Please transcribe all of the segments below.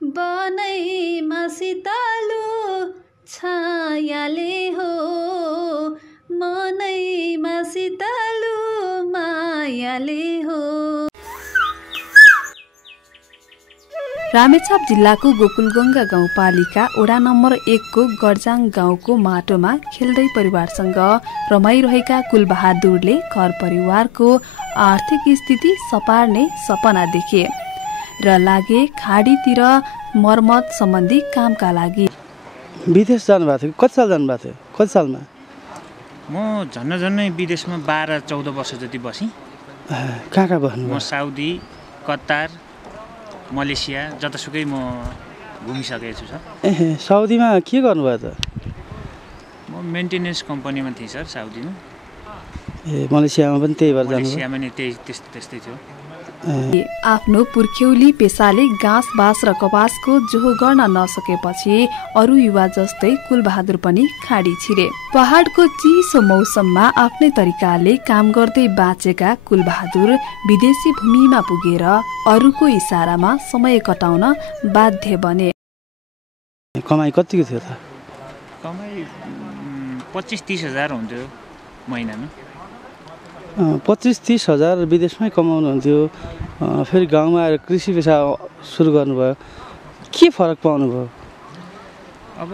बनैमा शीतलो छायाले हो मनैमा शीतलो मायाले हो। रामेछाप जिल्लाको गोकुलगङ्गा गाउँपालिका वडा नम्बर 1 को गर्जाङ गाउँको माटोमा खेल्दै परिवारसँग रमाइरहेका कुलबहादुरले घर परिवारको आर्थिक स्थिति सपार्ने सपना देखे र लागे खाडीतिर मर्मत सम्बन्धी कामका लागि। विदेश जानुभएको थियो? कति साल जानुभएको थियो? कति सालमा? म झन्नै विदेशमा 12-14 वर्ष जति बसेँ। कहाँ बस्नु? म साउदी, कतार, मलेसिया जतासुकै म घुमिसकेको छु सर। साउदीमा के गर्नुभयो त? म मेन्टेनेन्स कम्पनीमा थिएँ सर साउदीमा। मलेसियामा पनि त्यही भएर जानुभयो? मलेसियामा नि त्यस्तै थियो। आफ्नो पुर्ख्यौली पेसाले घाँस बाँस र कपासको जोहो गर्न नसकेपछि अरू युवा जस्तै कुलबहादुर पनि खाडी छिरे। पहाडको चिसो मौसममा आफ्नै तरिकाले काम गर्दै बाँचेका कुलबहादुर विदेशी भूमिमा पुगेर अरूको इसारामा समय कटाउन बाध्य बने। कमाई कतिको थियो त? कमाई 25-30 हजार हुन्थ्यो महिनामा। 25-30 हजार विदेशमै कमाउनुहुन्थ्यो, फेरि गाउँमा आएर कृषि पेसा सुरु गर्नुभयो। के फरक पाउनुभयो? अब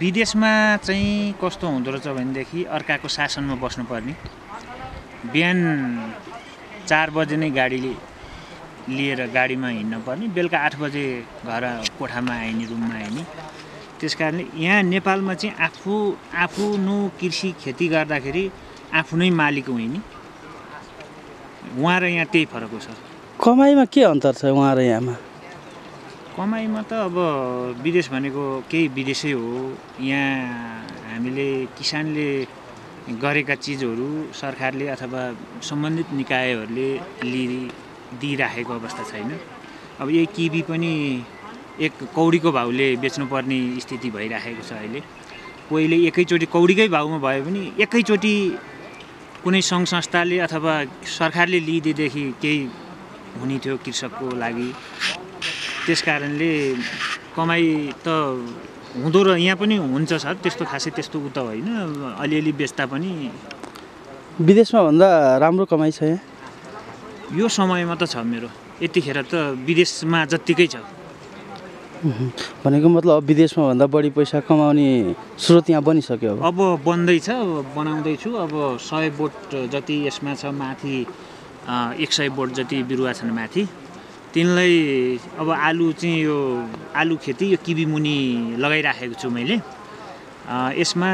विदेशमा चाहिँ कस्तो हुँदो रहेछ भनेदेखि अर्काको शासनमा बस्नुपर्ने। बिहान 4 बजे नै गाडी लिएर गाडीमा हिँड्न पर्ने, बेलुका 8 बजे घर कोठामा आइने, रुममा आइने। त्यस कारणले यहाँ नेपालमा चाहिँ आफ्नो कृषि खेती गर्दाखेरि आफू नै मालिक हुइने। उहाँ र यहाँ त्यही फरक हो सर। कमाइमा के अन्तर छ उहाँ र यहाँमा? कमाइमा त अब विदेश भनेको केही विदेशै हो। यहाँ हामीले किसानले गरेका चिजहरू सरकारले अथवा सम्बन्धित निकायहरूले दिइराखेको अवस्था छैन। अब यही किबी पनि 1 कौडीको भाउले बेच्नुपर्ने स्थिति भइराखेको छ अहिले। पहिले एकैचोटि कौडीकै भाउमा भए पनि एकैचोटि कुनै सङ्घ संस्थाले अथवा सरकारले लिइदिएदेखि केही हुने थियो कृषकको लागि। त्यस कारणले कमाइ त हुँदो र यहाँ पनि हुन्छ सर, त्यस्तो खासै त्यस्तो उता होइन। अलिअलि बेच्दा पनि विदेशमा भन्दा राम्रो कमाइ छ यहाँ? यो समयमा त छ मेरो। यतिखेर त विदेशमा जत्तिकै छ। भनेको मतलब विदेशमा भन्दा बढी पैसा कमाउने स्रोत यहाँ बनिसक्यो? अब बन्दैछ, बनाउँदैछु। अब 100 बोट जति यसमा छ, माथि 100 बोट जति बिरुवा छन् माथि। तिनलाई अब आलु चाहिँ यो आलु खेती यो किबी मुनि लगाइराखेको छु मैले। यसमा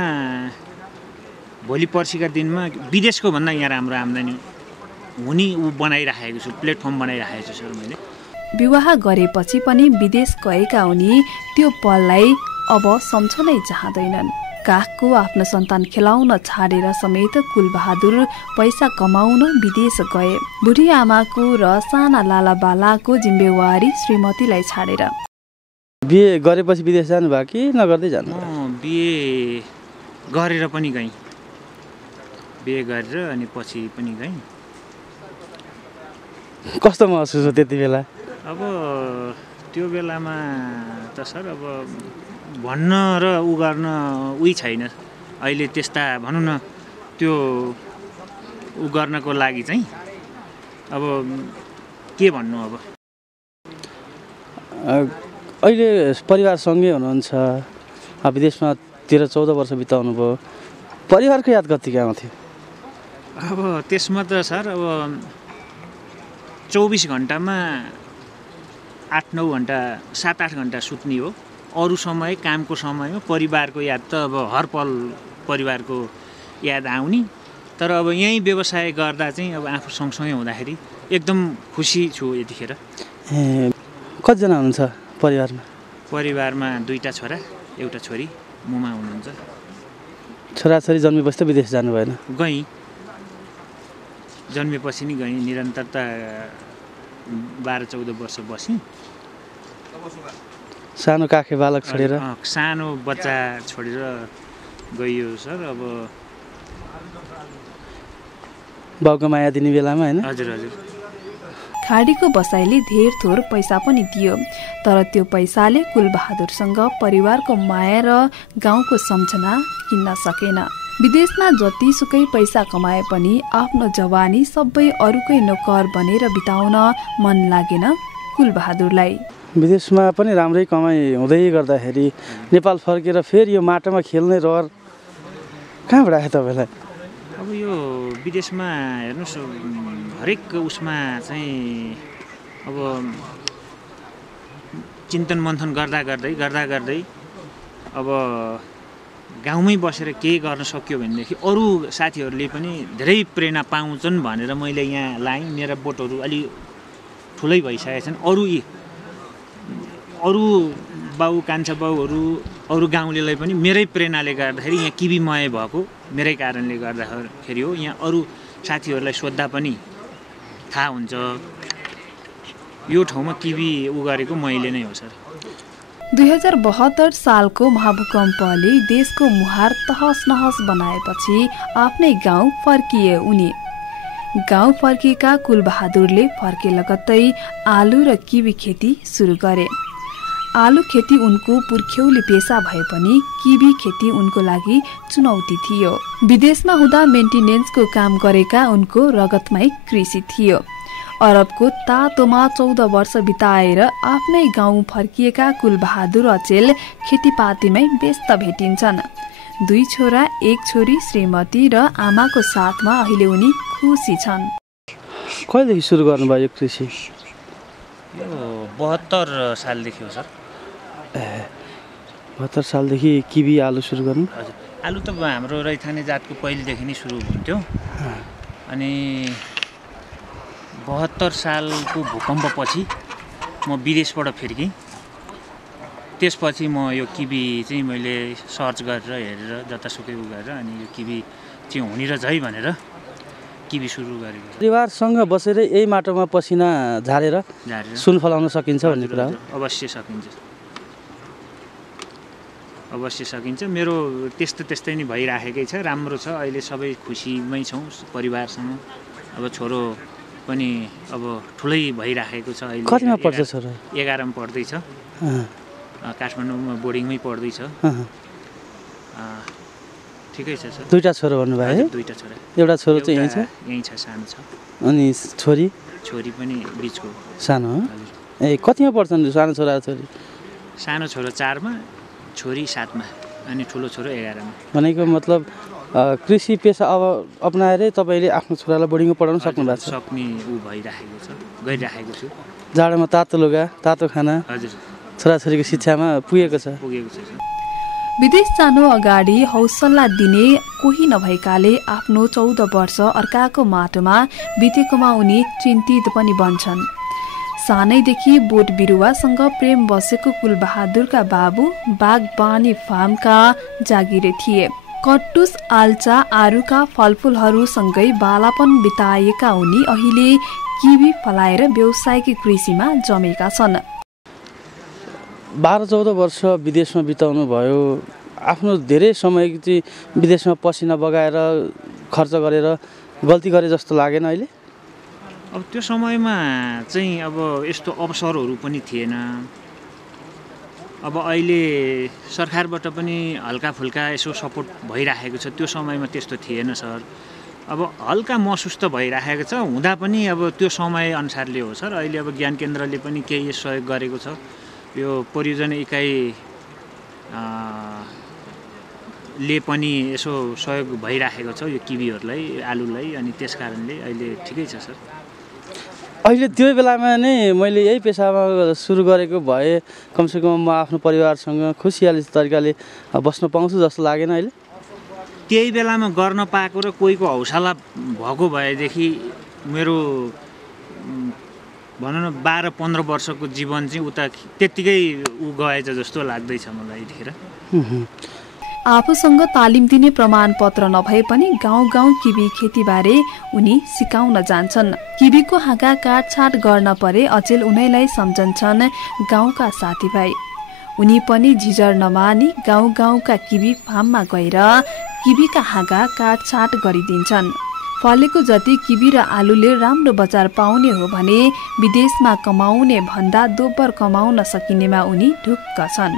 भोलि पर्सिका दिनमा विदेशको भन्दा यहाँ राम्रो आम्दानी हुने बनाइराखेको छु, प्लेटफर्म बनाइराखेको छु सर मैले। विवाह गरेपछि पनि विदेश गएका उनी त्यो पललाई अब सम्झनै चाहँदैनन्। काखको आफ्नो सन्तान खेलाउन छाडेर समेत कुलबहादुर पैसा कमाउन विदेश गए। बुढी आमाको र साना लाला बालाको जिम्मेवारी श्रीमतीलाई छाडेर। बिहे गरेपछि विदेश जानुभयो कि नगर्दै जानु? बिहे गरेर पनि गएँ। बिहे गरेर अनि पछि पनि गएँ। कस्तो महसुस हो त्यति बेला? अब त्यो बेलामा त सर अब भन्न र उ गर्न उही छैन। अहिले त्यस्ता भनौँ न त्यो उ गर्नको लागि चाहिँ अब के भन्नु। अब अहिले परिवारसँगै हुनुहुन्छ, विदेशमा 13-14 वर्ष बिताउनु भयो। परिवारको याद कतिको आउँथ्यो? अब त्यसमा त सर अब 24 घन्टामा 8-9 घन्टा 7-8 घन्टा सुत्ने हो। अरू समय कामको समयमा परिवारको याद त अब हर पल परिवारको याद आउने। तर अब यहीँ व्यवसाय गर्दा चाहिँ अब आफू सँगसँगै हुँदाखेरि एकदम खुसी छु यतिखेर। कतिजना हुनुहुन्छ परिवारमा? परिवारमा 2टा छोरा 1 छोरी मुमा हुनुहुन्छ। छोराछोरी जन्मेपछि त विदेश जानु भएन? गएँ, जन्मेपछि नि गएँ। निरन्तरता 12-14 वर्ष बसेँ। सानो काखे बालक छोडेर? सानो बच्चा छोडेर गइयो सर। अब बाउको माया दिने बेलामा हैन? हजुर हजुर। खाडीको बसाइले धेर थोर पैसा पनि दियो, तर त्यो पैसाले कुलबहादुरसँग परिवारको माया र गाउँको सम्झना किन्न सकेन। विदेशमा जतिसुकै पैसा कमाए पनि आफ्नो जवानी सबै अरूकै नोकर बनेर बिताउन मन लागेन कुलबहादुरलाई। विदेशमा पनि राम्रै कमाइ हुँदै गर्दाखेरि नेपाल फर्केर फेरि यो माटोमा खेल्ने रहर कहाँबाट आयो तपाईँलाई? अब यो विदेशमा हेर्नुहोस्, हरेक उसमा चाहिँ अब चिन्तन मन्थन गर्दा गर्दै अब गाउँमै बसेर केही गर्न सक्यो भनेदेखि अरू साथीहरूले पनि धेरै प्रेरणा पाउँछन् भनेर मैले यहाँ लाएँ। मेरा बोटहरू अलि ठुलै भइसकेका छन्। अरू बाउ कान्छा बाउहरू अरू गाउँलेलाई पनि मेरै प्रेरणाले गर्दाखेरि यहाँ किबीमय भएको मेरै कारणले गर्दाखेरि हो। यहाँ अरू साथीहरूलाई सोद्धा पनि थाहा हुन्छ यो ठाउँमा किबी उ गरेको मैले नै हो सर। 2072 सालको महाभूकम्पले देशको मुहार तहस नहस बनाएपछि आफ्नै गाउँ फर्किए उनी। गाउँ फर्किएका कुलबहादुरले फर्के लगत्तै आलु र किवी खेती सुरु गरे। आलु खेती उनको पुर्ख्यौली पेसा भए पनि किवी खेती उनको लागि चुनौती थियो। विदेशमा हुँदा मेन्टेनेन्सको काम गरेका उनको रगतमै कृषि थियो। अरबको तातोमा 14 वर्ष बिताएर आफ्नै गाउँ फर्किएका कुलबहादुर अचेल खेतीपातीमै व्यस्त भेटिन्छन्। 2 छोरा 1 छोरी श्रीमती र आमाको साथमा अहिले उनी खुसी छन्। कहिलेदेखि सुरु गर्नुभयो कृषि? यो 72 सालदेखि हो सर। 72 सालदेखि किवी आलु सुरु गर्नु? हजुर, आलु त हाम्रो रैथाने जातको पहिलेदेखि नै सुरु हुन्थ्यो। अनि 72 सालको भूकम्पपछि म विदेशबाट फर्केँ। त्यसपछि म यो किवी चाहिँ मैले सर्च गरेर हेरेर जतासुकै उ गरेर अनि यो किवी चाहिँ हुने रहेछ है भनेर किवी सुरु गरेको। परिवारसँग बसेर यही माटोमा पसिना झारेर सुन फलाउन सकिन्छ भन्ने कुरा हो? अवश्य सकिन्छ। मेरो त्यस्तै नै भइराखेकै छ। राम्रो छ, अहिले सबै खुसीमै छौँ परिवारसँग। अब छोरो पनि अब ठुलै भइराखेको छ। अहिले कतिमा पढ्छ छोरो? 11 मा पढ्दैछ। काठमाडौँमा बोर्डिङमै पढ्दैछ। ठिकै छ सर। 2टा छोरो भन्नुभयो है? 2टा छोरा। एउटा छोरो चाहिँ यहीँ छ, सानो छ। अनि छोरी? छोरी पनि बिचको सानो हो? ए कतिमा पढ्छन् सानो छोरा र छोरी? सानो छोरो 4 मा, छोरी 7 मा, अनि ठुलो छोरो 11 मा। भनेको मतलब कृषि पेसा अब अपनाएरै तपाईँले आफ्नो छोरालाई बोर्डिङमा पढाउन सक्नु भएको छ? सक्ने उ भइराखेको छ, गरिराखेको छु। जाडोमा तातो लुगा, तातो खाना, हजुर, छोराछोरीको शिक्षामा पुगेको छ? पुगेको छ। विदेश जानु अगाडि हौसला दिने कोही नभएकाले आफ्नो 14 वर्ष अर्काको माटोमा बितेकोमा उनी चिन्तित पनि बन्छन्। सानैदेखि बोट बिरुवासँग प्रेम बसेको कुलबहादुरका बाबु बागबानी फार्मका जागिरे थिए। कट्टुस, आल्चा, आरुका फलफुलहरूसँगै बालापन बिताएका उनी अहिले किवी फलाएर व्यावसायिक कृषिमा जमेका छन्। 12-14 वर्ष विदेशमा बिताउनु भयो। आफ्नो धेरै समय चाहिँ विदेशमा पसिना बगाएर खर्च गरेर गल्ती गरे जस्तो लागेन अहिले? अब त्यो समयमा चाहिँ अब यस्तो अवसरहरू पनि थिएन। अब अहिले सरकारबाट पनि हल्का फुल्का यसो सपोर्ट भइराखेको छ। त्यो समयमा त्यस्तो थिएन सर। अब हल्का महसुस त भइराखेको छ, हुँदा पनि अब त्यो समय अनुसारले हो सर। अहिले अब ज्ञान केन्द्रले पनि केही सहयोग गरेको छ। यो परियोजना इकाइ ले पनि यसो सहयोग भइराखेको छ यो किवीहरूलाई, आलुलाई। अनि त्यस कारणले अहिले ठिकै छ सर। अहिले त्यो बेलामा नै मैले यही पेसामा सुरु गरेको भए कमसेकम म आफ्नो परिवारसँग खुसियाली तरिकाले बस्न पाउँछु जस्तो लागेन अहिले? त्यही बेलामा गर्न पाएको र कोहीको हौसला भएको भएदेखि मेरो भनौँ न 12-15 वर्षको जीवन चाहिँ उता त्यत्तिकै गएछ जस्तो लाग्दैछ मलाई यतिखेर। आफूसँग तालिम दिने प्रमाणपत्र नभए पनि गाउँ गाउँ किवी खेतीबारे उनी सिकाउन जान्छन्। किवीको हाँगा काटछाट गर्न परे अचेल उनैलाई सम्झन्छन् गाउँका साथीभाइ। उनी पनि झिझर नमानी गाउँ गाउँका किवी फार्ममा गएर किवीका हाँगा काटछाट गरिदिन्छन्। फलेको जति किबी र आलुले राम्रो बजार पाउने हो भने विदेशमा कमाउने भन्दा दोब्बर कमाउन सकिनेमा उनी ढुक्क छन्।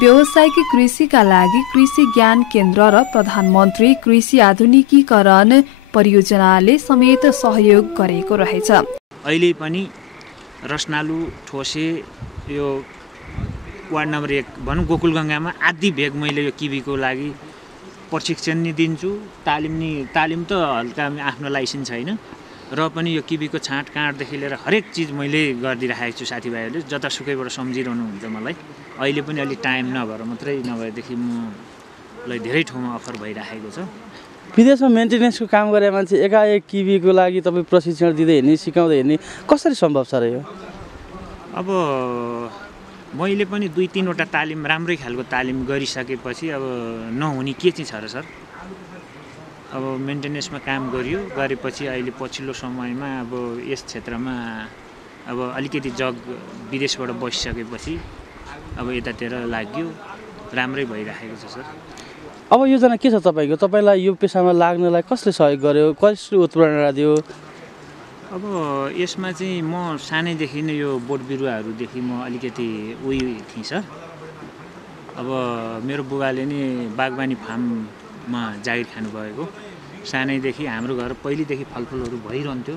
व्यावसायिक कृषिका लागि कृषि ज्ञान केन्द्र र प्रधानमन्त्री कृषि आधुनिकीकरण परियोजनाले समेत सहयोग गरेको रहेछ। अहिले पनि रसनालु ठोसे यो वार्ड नम्बर 1 भनौँ गोकुलगङ्गामा आधी भेग मैले यो किबीको लागि प्रशिक्षण नि दिन्छु, तालिम त हल्का आफ्नो लाइसेन्स छैन र पनि यो किबीको छाँटकाँटदेखि लिएर हरेक चिज मैले गरिदिइराखेको छु। साथीभाइहरूले जतासुकैबाट सम्झिरहनुहुन्छ मलाई। अहिले पनि अलि टाइम नभएर मात्रै नभएदेखि मलाई धेरै ठाउँमा अफर भइराखेको छ। विदेशमा मेन्टेनेन्सको काम गरे मान्छे एकाएक किबीको लागि तपाईँ प्रशिक्षण दिँदै हिँड्ने सिकाउँदै हिँड्ने कसरी सम्भव छ र यो? अब मैले पनि 2-3 वटा तालिम राम्रै खालको तालिम गरिसकेपछि अब नहुने के चाहिँ छ र सर? अब मेन्टेनेन्समा काम गरेपछि अहिले पछिल्लो समयमा अब यस क्षेत्रमा अब अलिकति जग विदेशबाट बसिसकेपछि अब यतातिर लाग्यो, राम्रै भइराखेको छ सर। अब योजना के छ तपाईँको? तपाईँलाई यो पेसामा लाग्नलाई कसले सहयोग गर्यो, कसले उत्प्रेरणा दियो? अब यसमा चाहिँ म सानैदेखि नै यो बोट बिरुवाहरूदेखि म अलिकति थिएँ सर। अब मेरो बुबाले नि बागवानी फार्ममा जागिर खानुभएको। सानैदेखि हाम्रो घर पहिलेदेखि फलफुलहरू भइरहन्थ्यो।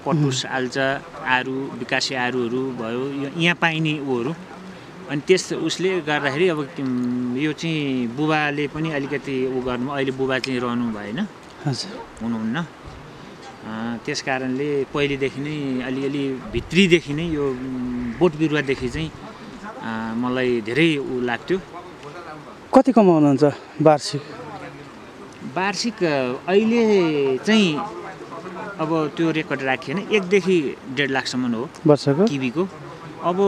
कटुस, आल्चा, आरू, विकासे आरूहरू भयो, यहाँ पाइने ऊहरू। अनि उसले गर्दाखेरि अब यो चाहिँ बुबाले पनि अलिकति गर्नु, अहिले बुबा चाहिँ रहनु भएन, हुनुहुन्न। त्यस कारणले पहिलेदेखि नै अलिअलि भित्रीदेखि नै यो बोट बिरुवादेखि चाहिँ मलाई धेरै लाग्थ्यो। कति कमाउनुहुन्छ वार्षिक? वार्षिक अहिले चाहिँ अब त्यो रेकर्ड राखिएन, 1 देखि 1.5 लाखसम्म हो वर्षको किबीको। अब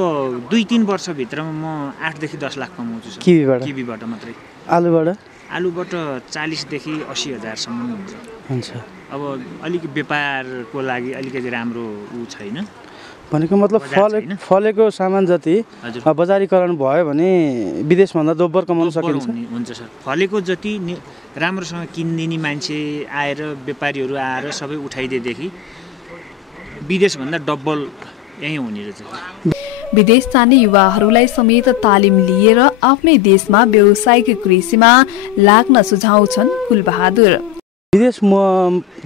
2-3 वर्षभित्रमा म 8 देखि 10 लाख कमाउँछु सर किबीबाट मात्रै। आलुबाट 40 देखि 80 हजारसम्म हुन्छ। अब अलिक व्यापारको लागि अलिकति राम्रो छैन भनेको मतलब फलेको सामान जति बजारीकरण भयो भने विदेशभन्दा दोब्बर कमाउन सकिन्छ। हुन्छ सर, फलेको जति राम्रोसँग किनिदिने मान्छे आएर व्यापारीहरू आएर सबै उठाइदिएदेखि विदेशभन्दा डबल यही हुने रहेछ। विदेश जाने युवाहरूलाई समेत तालिम लिएर आफ्नै देशमा व्यावसायिक कृषिमा लाग्न सुझाउँछन् कुलबहादुर। विदेश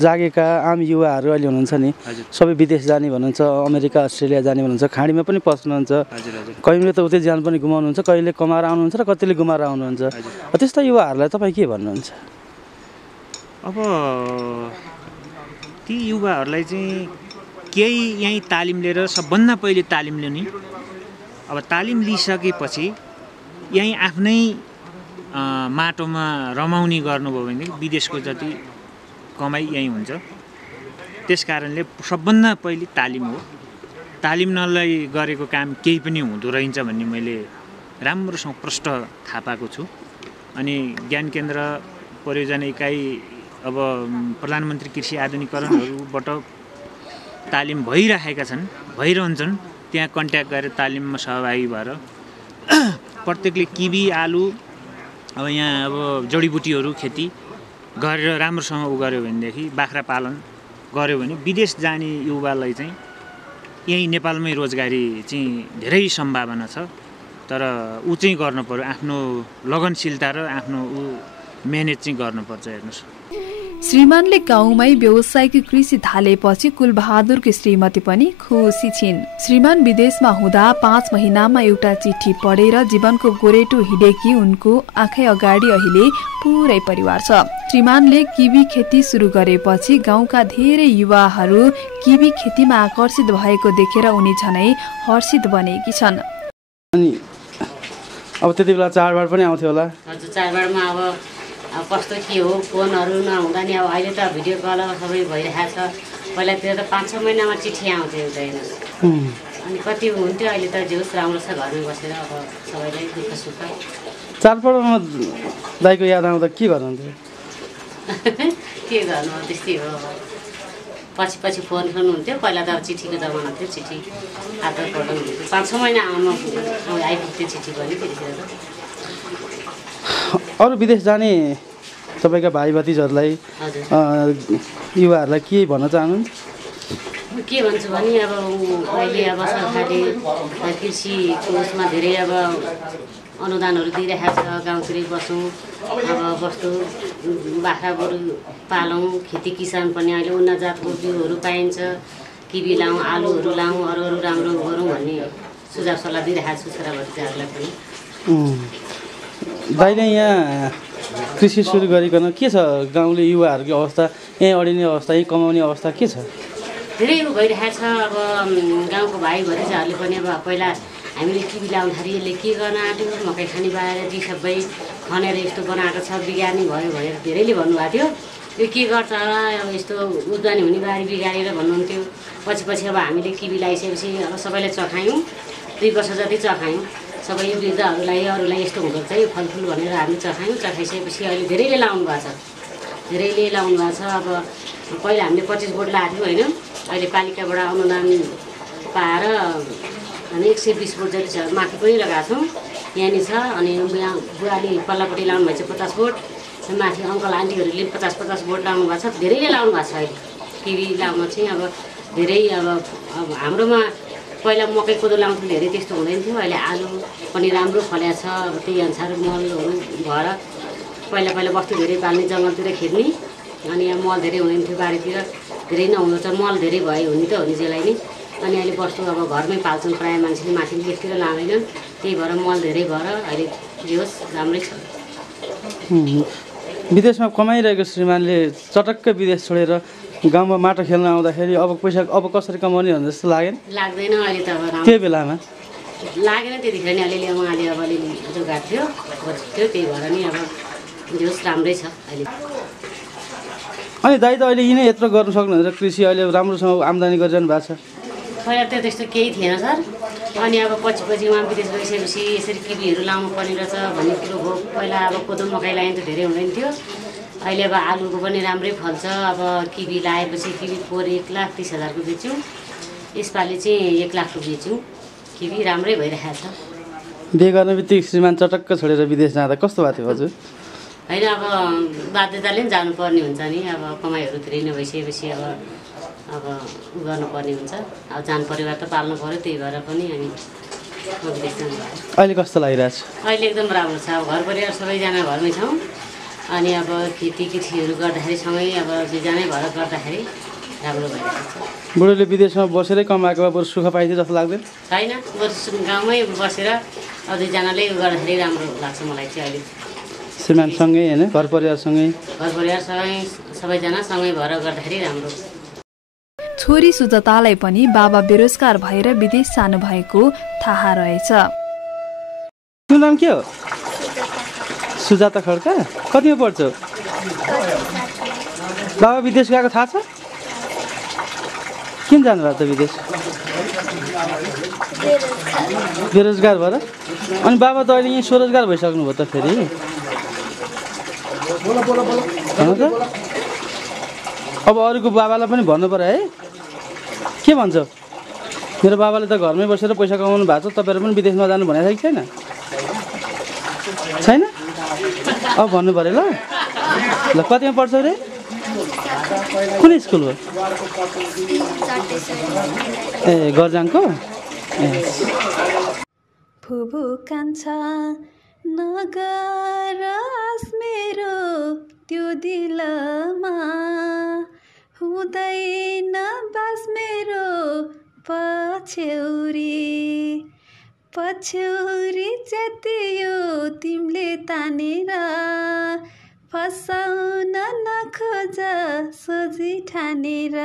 जागेका आम युवाहरू अहिले हुनुहुन्छ नि, सबै विदेश जाने भन्नुहुन्छ, अमेरिका अस्ट्रेलिया जाने भन्नुहुन्छ, खाडीमा पनि पस्नुहुन्छ। कहिले त उतै ज्यान पनि गुमाउनुहुन्छ, कहिले कमाएर आउनुहुन्छ र कतिले गुमाएर आउनुहुन्छ। त्यस्ता युवाहरूलाई तपाईँ के भन्नुहुन्छ? अब ती युवाहरूलाई चाहिँ केही यहीँ तालिम लिएर सबभन्दा पहिले तालिम लिने। अब तालिम लिइसकेपछि यहीँ आफ्नै माटोमा रमाउने गर्नुभयो भने विदेशको जति कमाइ यहीँ हुन्छ। त्यस कारणले सबभन्दा पहिले तालिम हो। तालिम नलई गरेको काम केही पनि हुँदो रहेछ भन्ने मैले राम्रोसँग प्रष्ट थाहा पाएको छु। अनि ज्ञान केन्द्र परियोजना इकाइ अब प्रधानमन्त्री कृषि आधुनिकीकरणहरूबाट तालिम भइरहन्छन्। त्यहाँ कन्ट्याक्ट गरेर तालिममा सहभागी भएर प्रत्येकले किबी, आलु, अब यहाँ अब जडीबुटीहरू खेती गरेर राम्रोसँग गर्यो भनेदेखि, बाख्रा पालन गर्यो भने विदेश जाने युवालाई चाहिँ यहीँ नेपालमै रोजगारी चाहिँ धेरै सम्भावना छ। तर चाहिँ गर्नु पर्यो, आफ्नो लगनशीलता र आफ्नो मेहनत चाहिँ गर्नुपर्छ। हेर्नुहोस्, श्रीमानले गाउँमै व्यावसायिक कृषि थालेपछि कुलबहादुरकी श्रीमती पनि खुसी छिन्। श्रीमान विदेशमा हुँदा 5 महिनामा एउटा चिठी पढेर जीवनको गोरेटो हिँडेकी उनको आँखै अगाडि अहिले पुरै परिवार छ। श्रीमानले किबी खेती सुरु गरेपछि गाउँका धेरै युवाहरू किबी खेतीमा आकर्षित भएको देखेर उनी झनै हर्षित बनेकी छन्। अनि अब त्यति बेला चाडबाड पनि आउँथ्यो होला? हजुर, चाडबाडमा अब कस्तो के हो, फोनहरू नहुँदा नि अब अहिले त भिडियो कल सबै भइरहेको छ। पहिलातिर त 5-6 महिनामा चिठी आउँथ्यो एउटा, हेर्नुहोस्। अनि कति हुन्थ्यो, अहिले त जे होस् राम्रो छ, घरमै बसेर अब सबैलाई दुःख सुख। चाडपर्वमा दाइको याद आउँदा के गर्नुहुन्थ्यो? के गर्नु, त्यस्तै हो। पछि फोन हुन्थ्यो, पहिला त अब चिठीको जमाना थियो, चिठी हातमा पठाउनु हुन्थ्यो। 5-6 महिना आइपुग्थ्यो चिठी पनि त्यतिखेर त। अरू विदेश जाने तपाईँका भाइ भतिजहरूलाई युवाहरूलाई के भन्न चाहनुहुन्छ? के भन्छु भने अब अहिले अब सरकारले कृषिको उसमा धेरै अब अनुदानहरू दिइरहेको छ। गाउँतिरै बसौँ, अब बस्तु बाख्रा गोरु पालौँ, खेती किसान पनि अहिले उन्नत जातको बिउहरू पाइन्छ, किबी लाउँ, आलुहरू लाउँ, अरू राम्रो गरौँ भन्ने सुझाव सल्लाह दिइरहेको छु छोरा भतिजाहरूलाई पनि। दाइले यहाँ कृषि सुरु गरिकन के छ गाउँले युवाहरूको अवस्था, यहीँ अडिने अवस्था, यहीँ कमाउने अवस्था के छ? धेरै भइरहेको छ। अब गाउँको भाइ भतिजाहरूले पनि अब पहिला हामीले किबी लाउँदाखेरि यसले के गर्न आँट्यो, मकै खानी बाएर ती सबै खनेर यस्तो बनाएको छ, बिगार्ने भयो भनेर धेरैले भन्नुभएको थियो। यो के गर्छ होला, अब यस्तो उब्जनी हुने बारी बिगारेर भन्नुहुन्थ्यो। पछि अब हामीले किबी लगाइसकेपछि अब सबैलाई चखायौँ, 2 वर्ष जति चखायौँ। सबै वृद्धहरूलाई अरूलाई यस्तो हुँदो रहेछ यो फलफुल भनेर हामी चखायौँ। चखाइसकेपछि अहिले धेरैले लाउनु भएको छ। अब पहिला हामीले 25 बोट लगाएको थियौँ होइन, अहिले पालिकाबाट अनुदान पाएर अनि 120 बोट जति छ, माथि पनि लगाएको छौँ, यहाँनिर छ। अनि यहाँ बुवाले पल्लापट्टि लाउनु भएको छ 50 बोट, माथि अङ्कल आन्टीहरूले 50-50 बोट लाउनु भएको छ। धेरैले लाउनु भएको छ अहिले किबी लाउन चाहिँ। अब धेरै अब हाम्रोमा पहिला मकै कोदो लाउँथ्यो, धेरै त्यस्तो हुँदैन थियो। अहिले आलु पनि राम्रो फलेको छ। अब त्यही अनुसार मलहरू भएर पहिला बस्ती धेरै पाल्ने, जङ्गलतिर खेर्ने, अनि यहाँ मल धेरै हुँदैन थियो, बारीतिर धेरै नहुनु छ, मल धेरै भयो हुने त हो नि जेलाई नै। अनि अहिले बस्तु अब घरमै पाल्छन् प्रायः मान्छेले, माथि लेकतिर लाँदैनन्, त्यही भएर मल धेरै भएर अहिले जे होस् राम्रै छ। विदेशमा कमाइरहेको श्रीमानले चटक्क विदेश छोडेर गाउँमा माटो खेल्न आउँदाखेरि अब पैसा अब कसरी कमाउने भन्ने जस्तो लाग्दैन अहिले त। अब त्यो बेलामा लागेन, त्यतिखेर नि अलिअलि उहाँले अब अलिअलि जोगाएको थियो, त्यही भएर नि अब जे होस् राम्रै छ अहिले। अनि दाइ त अहिले यिनै यत्रो गर्नु सक्नुहुन्छ, कृषि अहिले राम्रोसँग आम्दानी गरिरहनु भएको छ। पहिला त त्यस्तो केही थिएन सर। अनि अब पछि उहाँ विदेश गइसकेपछि यसरी किबीहरू लाउनु पर्ने रहेछ भन्ने कुरो भयो। पहिला अब कोदो मकै लगाइन् त धेरै हुँदैन थियो। अहिले अब आलुको पनि राम्रै फल्छ। अब किबी लगाएपछि किबी पोहोर 1,30,000 को बेच्यौँ, यसपालि चाहिँ 1 लाखको बेच्यौँ। किबी राम्रै भइरहेको छ। बिहे गर्न बित्तिकै श्रीमान चटक्क छोडेर विदेश जाँदा कस्तो भएको थियो हजुर? होइन अब बाध्यताले पनि जानुपर्ने हुन्छ नि। अब कमाइहरू धेरै नभइसकेपछि अब गर्नुपर्ने हुन्छ। अब जान परिवार त पाल्नु पऱ्यो, त्यही भएर पनि अनि विदेश जानुभयो। अहिले कस्तो लागिरहेछ? अहिले एकदम राम्रो छ। अब घर परिवार सबैजना घरमै छौँ। अनि अब खेतीहरू गर्दाखेरि सँगै अब दुईजनै भएर गर्दाखेरि राम्रो भइरहेको छ। बुढोले विदेशमा बसेरै कमाएको भए बरु सुख पाइदियो जस्तो लाग्दैन? छैन, बरु गाउँमै बसेर अब दुईजनाले गर्दाखेरि राम्रो लाग्छ मलाई चाहिँ अहिले। श्रीमानसँगै होइन, घर परिवारसँगै सबैजना सँगै भएर गर्दाखेरि राम्रो। छोरी सुजातालाई पनि बाबा बेरोजगार भएर विदेश जानु भएको थाहा रहेछ। त्यो नाम के हो? सुजाता खड्का। कतिमा पढ्छौ? बाबा विदेश गएको थाहा छ? किन जानुभयो त विदेश? बेरोजगार भएर। अनि बाबा त अहिले यहीँ स्वरोजगार भइसक्नुभयो त फेरि। अब अरूको बाबालाई पनि भन्नु पर्यो है, के भन्छ? मेरो बाबाले त घरमै बसेर पैसा कमाउनु भएको छ, तपाईँहरू पनि विदेश नजानु भनेको छ कि छैन? अब भन्नु पऱ्यो ल। कतिमा पढ्छौ रे? कुन स्कुल हो? ए गर्जाङको। फुबु कान्छा नगरास मेरो त्यो दिलमा, हुँदैन बास मेरो पछ्यौरी च्यातियो तिमीले तानेर, फसाउन नखोज सोझी ठानेर।